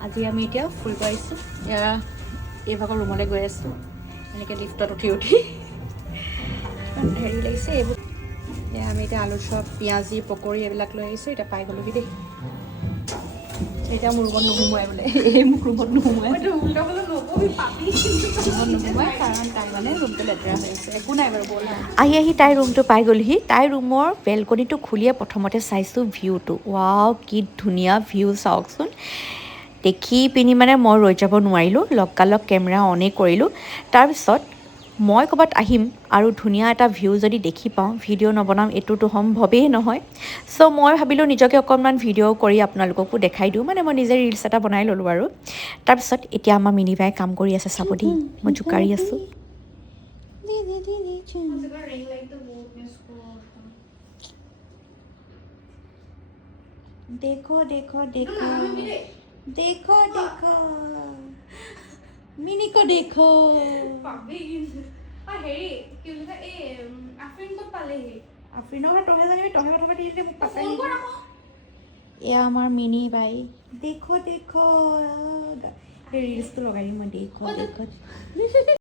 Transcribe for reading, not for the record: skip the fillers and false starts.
আজি আমি এতিয়া ফুৰিব আহিছোঁ এইভাগৰ ৰুমলৈ গৈ আছোঁ এনেকৈ লিফ্টত উঠি হেৰি লাগিছে এইবোৰ আমি এতিয়া আলু চপ পিঁয়াজি পকৰি এইবিলাক লৈ আহিছোঁ এতিয়া পাই গ'লোহি দেই এতিয়া মোৰ ৰুমত নোসোমোৱাই বোলে এই মোৰ ৰুমত নোসোমোৱাই কাৰণ তাই মানে ৰুমটো লেতেৰা হৈ আছে একো নাই বাৰু ব'লা আহি তাইৰ ৰুমটো পাই গ'লহি তাইৰ ৰুমৰ বেলকনিটো খুলিয়ে প্ৰথমতে চাইছোঁ ভিউটো ৱাও কি ধুনীয়া ভিউ চাওকচোন দেখি পিনি মানে মই ৰৈ যাব নোৱাৰিলোঁ লগালগ কেমেৰা অনেই কৰিলোঁ তাৰপিছত মই ক'ৰবাত আহিম আৰু ধুনীয়া এটা ভিউ যদি দেখি পাওঁ ভিডিঅ' নবনাম এইটোতো সম্ভৱেই নহয় চ' মই ভাবিলোঁ নিজকে অকণমান ভিডিঅ' কৰি আপোনালোককো দেখাই দিওঁ মানে মই নিজে ৰিলছ এটা বনাই ল'লোঁ আৰু তাৰপিছত এতিয়া আমাৰ মিনি বাই কাম কৰি আছে চাব দেই মই জোকাৰি আছোঁ देखो देखो देखो देखो देखो मिनी को देखो এয়া আমাৰ মিনি বাই দেখো দেখো ৰিলছটো লগাই দিম মই দেখো দেখো